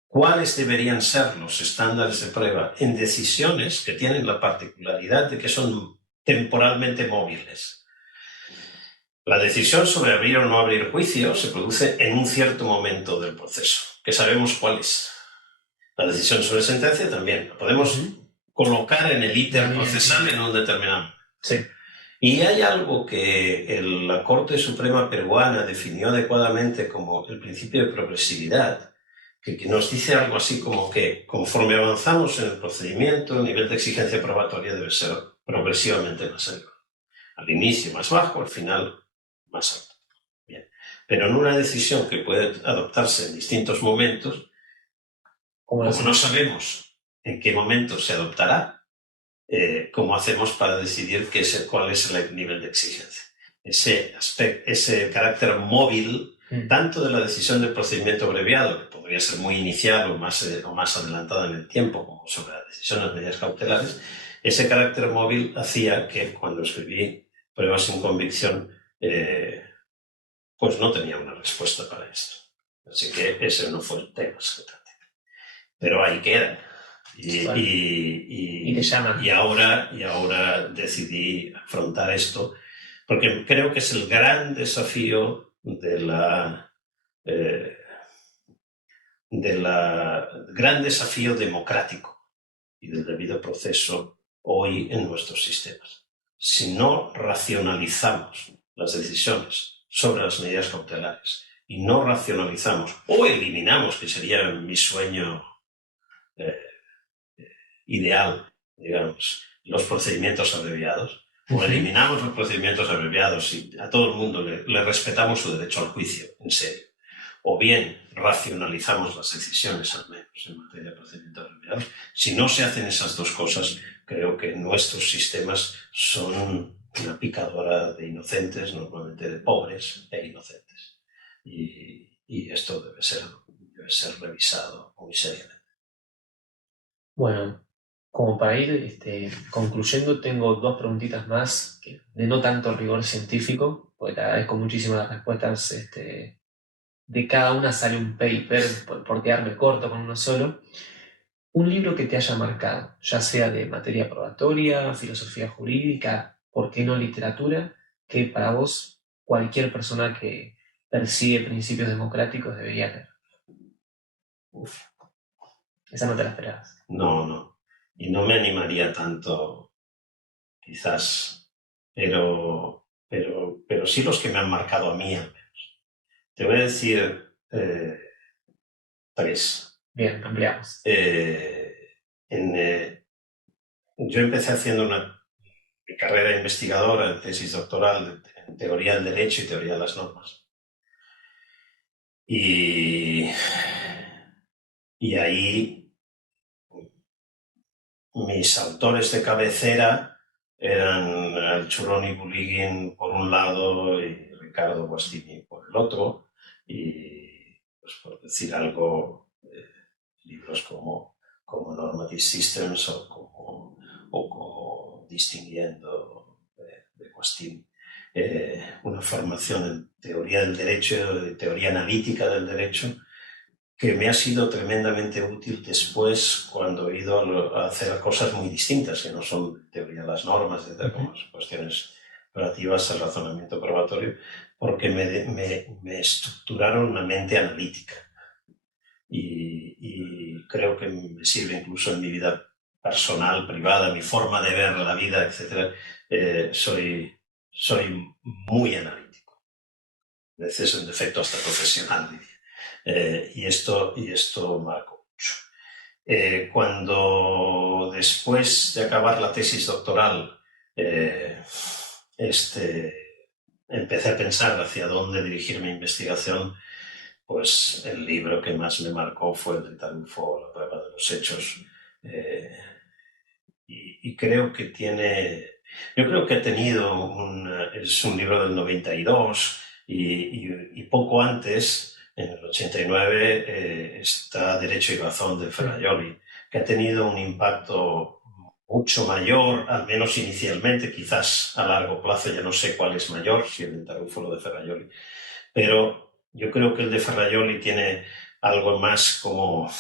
cuáles deberían ser los estándares de prueba en decisiones que tienen la particularidad de que son temporalmente móviles. La decisión sobre abrir o no abrir juicio se produce en un cierto momento del proceso, que sabemos cuál es. La decisión sobre sentencia también. La podemos colocar en el íter procesal en un determinado momento. Sí. Y hay algo que la Corte Suprema peruana definió adecuadamente como el principio de progresividad, que nos dice algo así como que conforme avanzamos en el procedimiento, el nivel de exigencia probatoria debe ser progresivamente más elevado. Al inicio más bajo, al final más alto. Bien. Pero en una decisión que puede adoptarse en distintos momentos, como no sabemos en qué momento se adoptará, ¿cómo hacemos para decidir cuál es el nivel de exigencia? Ese carácter móvil, tanto de la decisión del procedimiento abreviado, que podría ser muy inicial o más adelantada en el tiempo, como sobre las decisiones de medidas cautelares, ese carácter móvil hacía que cuando escribí pruebas sin convicción, pues no tenía una respuesta para esto. Así que ese no fue el tema. Pero ahí queda. Y te llaman. Y ahora decidí afrontar esto, porque creo que es el gran desafío gran desafío democrático y del debido proceso hoy en nuestros sistemas. Si no racionalizamos las decisiones sobre las medidas cautelares y no racionalizamos o eliminamos, que sería mi sueño ideal, digamos, los procedimientos abreviados, o eliminamos los procedimientos abreviados y a todo el mundo le respetamos su derecho al juicio, en serio, o bien racionalizamos las decisiones, al menos en materia de procedimientos abreviados. Si no se hacen esas dos cosas, creo que nuestros sistemas son una picadora de inocentes, normalmente de pobres e inocentes. Y esto debe ser revisado muy seriamente. Bueno, como para ir concluyendo, tengo 2 preguntitas más de no tanto rigor científico, porque te agradezco muchísimo las respuestas de cada una sale un paper, por quedarme corto con uno solo. Un libro que te haya marcado, ya sea de materia probatoria, filosofía jurídica, ¿por qué no literatura? Que para vos cualquier persona que persigue principios democráticos debería leer. Uf, Esa no te la esperabas. no. Y no me animaría tanto, quizás, pero sí los que me han marcado a mí. Te voy a decir tres. Bien, ampliamos. Yo empecé haciendo una carrera investigadora, de tesis doctoral en teoría del derecho y teoría de las normas. Y ahí mis autores de cabecera eran Alchurón y Buligin por un lado y Ricardo Guastini por el otro. Y, pues, por decir algo, libros como Normative Systems o como Distinguiendo de Guastini. Una formación en teoría del derecho, de teoría analítica del derecho, que me ha sido tremendamente útil después cuando he ido a hacer cosas muy distintas, que no son teoría de las normas, etcétera, como cuestiones relativas al razonamiento probatorio, porque me estructuraron una mente analítica. Y creo que me sirve incluso en mi vida personal, privada, mi forma de ver la vida, etcétera. Soy muy analítico. A veces en defecto hasta profesional, diría. Y esto marcó mucho. Cuando después de acabar la tesis doctoral empecé a pensar hacia dónde dirigir mi investigación, pues el libro que más me marcó fue el de Tarufo, La prueba de los hechos. Y creo que yo creo que ha tenido es un libro del 92 y poco antes, en el 89, está Derecho y Razón de Ferrajoli, que ha tenido un impacto mucho mayor, al menos inicialmente, quizás a largo plazo, ya no sé cuál es mayor, si el de Tarufo o el de Ferrajoli, pero yo creo que el de Ferrajoli tiene algo más como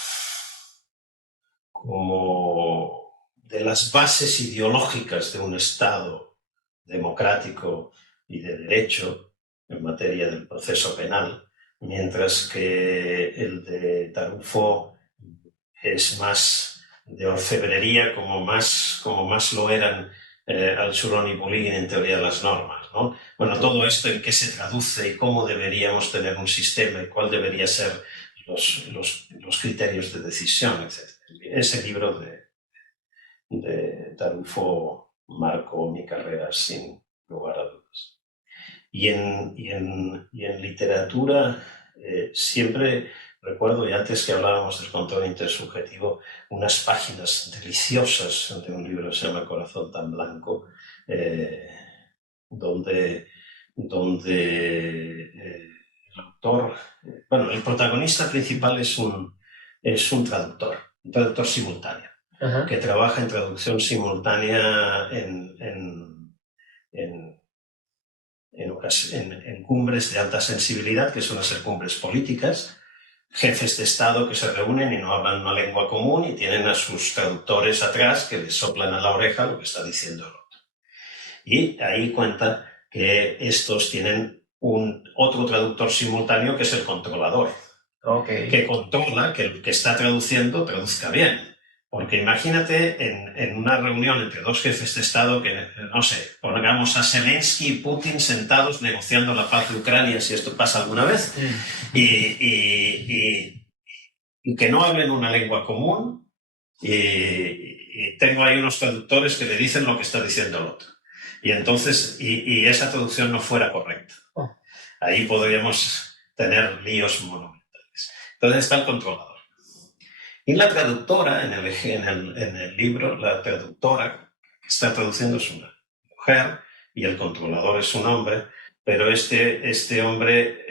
de las bases ideológicas de un Estado democrático y de derecho en materia del proceso penal, mientras que el de Tarufo es más de orfebrería, como más lo eran Alchurón y Buligin en teoría de las normas, ¿no? Bueno, todo esto en qué se traduce y cómo deberíamos tener un sistema y cuál debería ser los criterios de decisión, etc. Ese libro de Tarufo marcó mi carrera sin lugar a dudas. Y en literatura siempre recuerdo, y antes que hablábamos del control intersubjetivo, unas páginas deliciosas de un libro que se llama Corazón tan blanco, donde el autor, bueno, el protagonista principal es un traductor simultáneo. Ajá. Que trabaja en traducción simultánea en cumbres de alta sensibilidad, que suelen ser cumbres políticas, jefes de Estado que se reúnen y no hablan una lengua común y tienen a sus traductores atrás que les soplan a la oreja lo que está diciendo el otro. Y ahí cuenta que estos tienen otro traductor simultáneo que es el controlador, que controla que el que está traduciendo traduzca bien. Porque imagínate en una reunión entre dos jefes de Estado que, no sé, pongamos a Zelensky y Putin sentados negociando la paz de Ucrania, si esto pasa alguna vez, y que no hablen una lengua común, y tengo ahí unos traductores que le dicen lo que está diciendo el otro. Y entonces, y esa traducción no fuera correcta. Ahí podríamos tener líos monumentales. Entonces está el controlador. Y la traductora, en el libro, la traductora que está traduciendo es una mujer y el controlador es un hombre, pero este hombre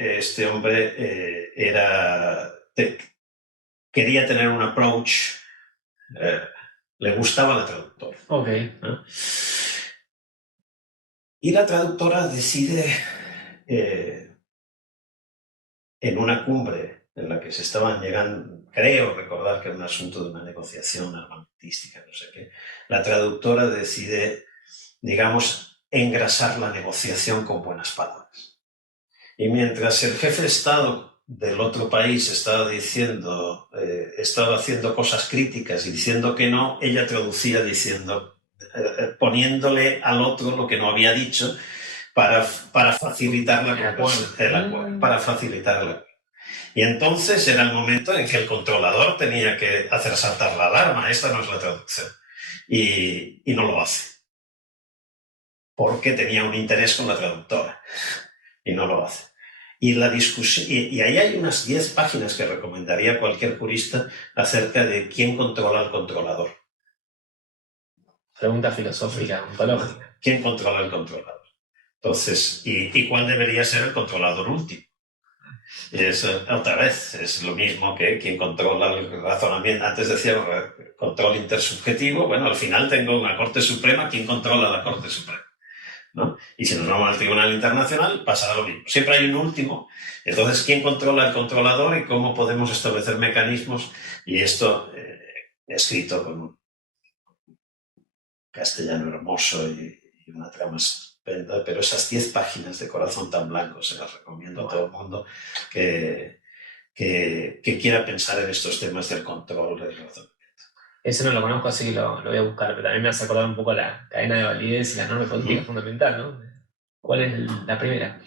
quería tener un approach, le gustaba la traductora. ¿No? Y la traductora decide en una cumbre en la que se estaban llegando, creo recordar que era un asunto de una negociación armamentística, no sé qué, la traductora decide, digamos, engrasar la negociación con buenas palabras. Y mientras el jefe de Estado del otro país estaba diciendo, estaba haciendo cosas críticas y diciendo que no, ella traducía diciendo, poniéndole al otro lo que no había dicho para facilitar el acuerdo, para facilitar el acuerdo. Y entonces era el momento en que el controlador tenía que hacer saltar la alarma. Esta no es la traducción. Y no lo hace. Porque tenía un interés con la traductora. Y no lo hace. Y la discusión, y ahí hay unas 10 páginas que recomendaría a cualquier jurista acerca de quién controla al controlador. Pregunta filosófica, ontológica. ¿Quién controla al controlador? Entonces, ¿y cuál debería ser el controlador último? Es, otra vez, es lo mismo que quien controla el razonamiento. Antes decía control intersubjetivo. Bueno, al final tengo una Corte Suprema. ¿Quién controla la Corte Suprema? ¿No? Y si nos vamos al Tribunal Internacional, pasará lo mismo. Siempre hay un último. Entonces, ¿quién controla al controlador y cómo podemos establecer mecanismos? Y esto escrito con un castellano hermoso y una trama estupenda, pero esas 10 páginas de Corazón tan Blanco se las recomiendo a todo el mundo que quiera pensar en estos temas del control del razonamiento. Ese no lo conozco, así que lo voy a buscar, pero también me hace acordar un poco la cadena de validez y la norma política fundamental, ¿no? ¿Cuál es la primera?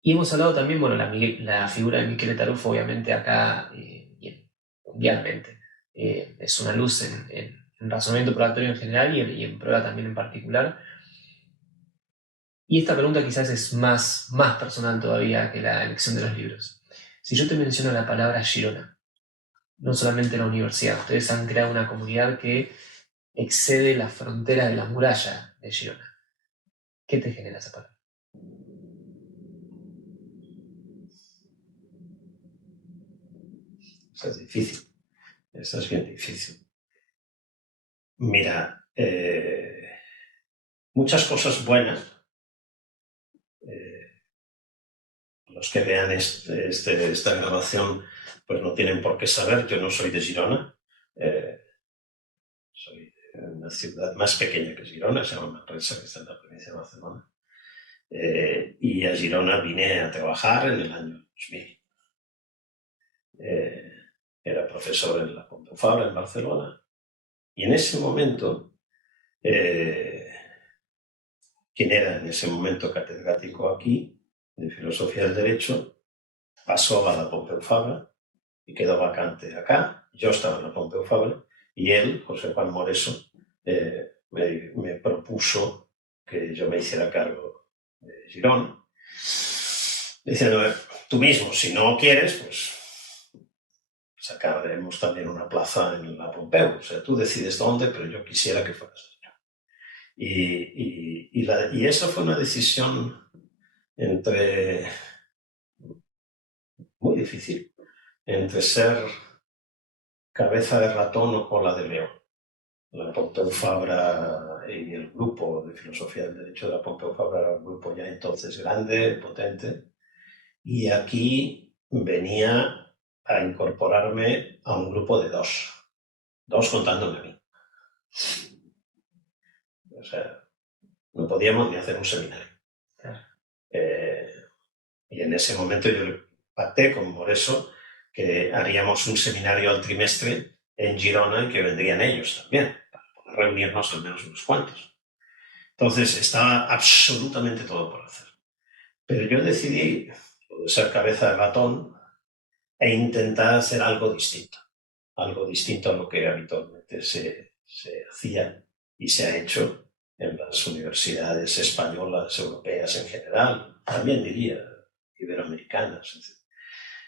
Y hemos hablado también, bueno, la figura de Michele Tarufo, obviamente acá y mundialmente, es una luz en razonamiento probatorio en general y en prueba también en particular. Y esta pregunta quizás es más personal todavía que la elección de los libros. Si yo te menciono la palabra Girona, no solamente la universidad, ustedes han creado una comunidad que excede las fronteras de la muralla de Girona. ¿Qué te genera esa palabra? Eso es difícil. Eso es bien difícil. Mira, muchas cosas buenas. Los que vean esta grabación pues no tienen por qué saber. Yo no soy de Girona. Soy de una ciudad más pequeña que Girona, se llama Manresa, que está en la provincia de Barcelona. Y a Girona vine a trabajar en el año 2000. Era profesor en la Pompeu Fabra en Barcelona. Y en ese momento, quien era en ese momento catedrático aquí, de Filosofía del Derecho, pasó a la Pompeu Fabra y quedó vacante acá. Yo estaba en la Pompeu Fabra y él, José Juan Moreso, me propuso que yo me hiciera cargo de Girona, diciendo, tú mismo, si no quieres, pues sacaremos también una plaza en la Pompeu. O sea, tú decides dónde, pero yo quisiera que fueras yo. Y eso fue una decisión muy difícil, entre ser cabeza de ratón o cola de león. La Pompeu Fabra y el grupo de Filosofía del Derecho de la Pompeu Fabra era un grupo ya entonces grande, potente, y aquí venía a incorporarme a un grupo de dos contándome a mí. O sea, no podíamos ni hacer un seminario. Y en ese momento yo pacté con Moreso que haríamos un seminario al trimestre en Girona y que vendrían ellos también, para poder reunirnos al menos unos cuantos. Entonces estaba absolutamente todo por hacer. Pero yo decidí ser cabeza de ratón e intentar hacer algo distinto a lo que habitualmente se hacía y se ha hecho en las universidades españolas, europeas en general, también diría iberoamericanas. Es decir,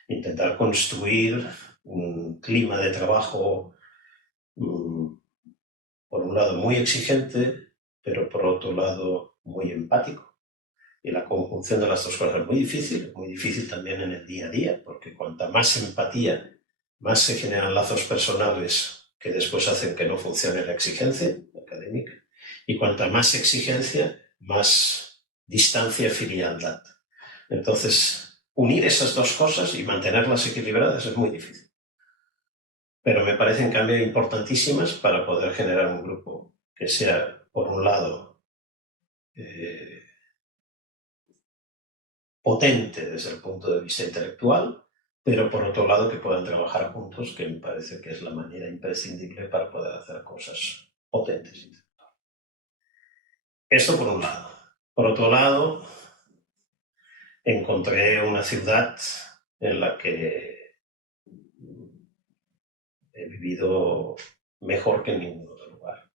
intentar construir un clima de trabajo, por un lado muy exigente, pero por otro lado muy empático. Y la conjunción de las dos cosas es muy difícil también en el día a día, porque cuanta más empatía, más se generan lazos personales que después hacen que no funcione la exigencia académica, y cuanta más exigencia, más distancia y frialdad. Entonces, unir esas dos cosas y mantenerlas equilibradas es muy difícil. Pero me parecen, en cambio, importantísimas para poder generar un grupo que sea, por un lado, potente desde el punto de vista intelectual, pero por otro lado que puedan trabajar juntos, que me parece que es la manera imprescindible para poder hacer cosas potentes. Esto por un lado. Por otro lado, encontré una ciudad en la que he vivido mejor que en ningún otro lugar.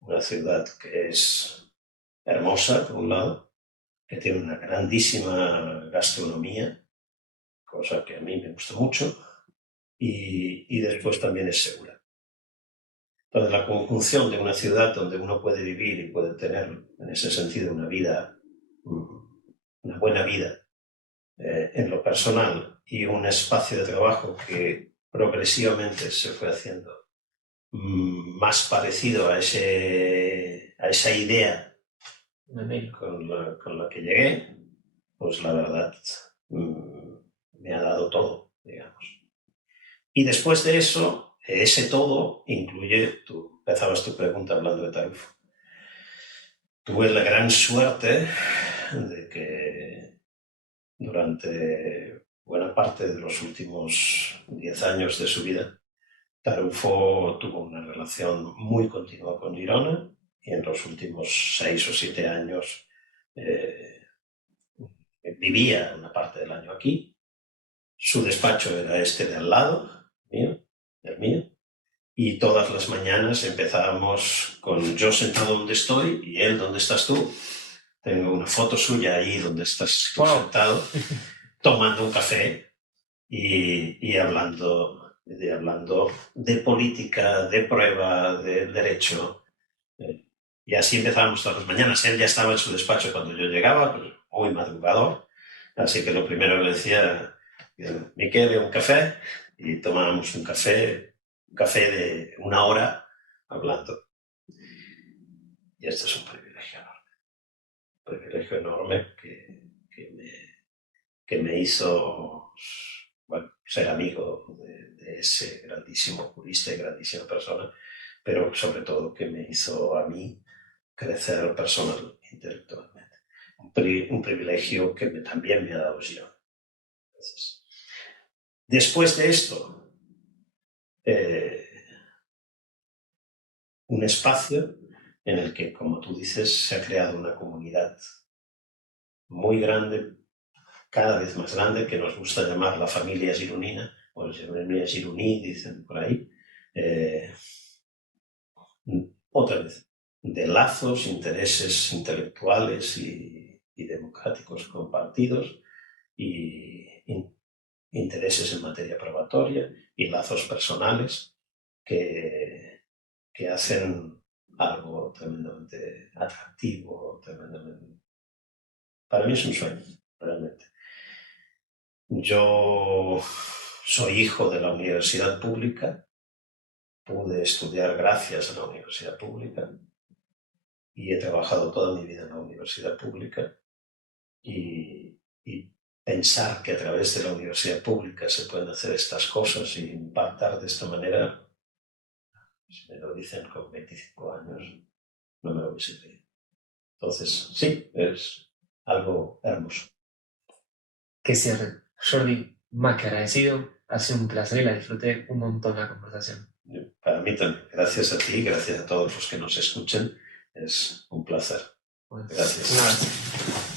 Una ciudad que es hermosa, por un lado, que tiene una grandísima gastronomía, cosa que a mí me gusta mucho, y después también es segura. Entonces, la conjunción de una ciudad donde uno puede vivir y puede tener, en ese sentido, una buena vida en lo personal y un espacio de trabajo que progresivamente se fue haciendo más parecido a esa idea con la que llegué, pues la verdad me ha dado todo, digamos. Y después de eso, ese todo incluye, tú empezabas tu pregunta hablando de Tarufo. Tuve la gran suerte de que durante buena parte de los últimos 10 años de su vida, Tarufo tuvo una relación muy continua con Girona y en los últimos 6 o 7 años vivía una parte del año aquí. Su despacho era este de al lado, el mío, y todas las mañanas empezábamos con yo sentado donde estoy y él donde estás tú. Tengo una foto suya ahí donde estás tú sentado, tomando un café y hablando de política, de prueba, de derecho. Y así empezábamos todas las mañanas. Él ya estaba en su despacho cuando yo llegaba, pues muy madrugador. Así que lo primero que le decía, Miquel, un café, y tomábamos un café de 1 hora hablando. Y esto es un privilegio enorme que me hizo ser amigo de ese grandísimo jurista y grandísima persona, pero sobre todo que me hizo a mí crecer personal e intelectualmente. Un privilegio que también me ha dado Girona. Entonces, después de esto, un espacio en el que, como tú dices, se ha creado una comunidad muy grande, cada vez más grande, que nos gusta llamar la familia gironina, o la familia gironí, dicen por ahí. Otra vez, de lazos, intereses intelectuales y democráticos compartidos, y intereses en materia probatoria, y lazos personales que hacen algo tremendamente atractivo, tremendamente... Para mí es un sueño, realmente. Yo soy hijo de la universidad pública, pude estudiar gracias a la universidad pública y he trabajado toda mi vida en la universidad pública y pensar que a través de la universidad pública se pueden hacer estas cosas y impactar de esta manera, si me lo dicen con 25 años, no me lo hubiese creído. Entonces, sí, es algo hermoso. Que ser, Jordi, más que agradecido. Ha sido un placer y la disfruté un montón la conversación. Para mí también. Gracias a ti, gracias a todos los que nos escuchen. Es un placer. Bueno, gracias. Un abrazo.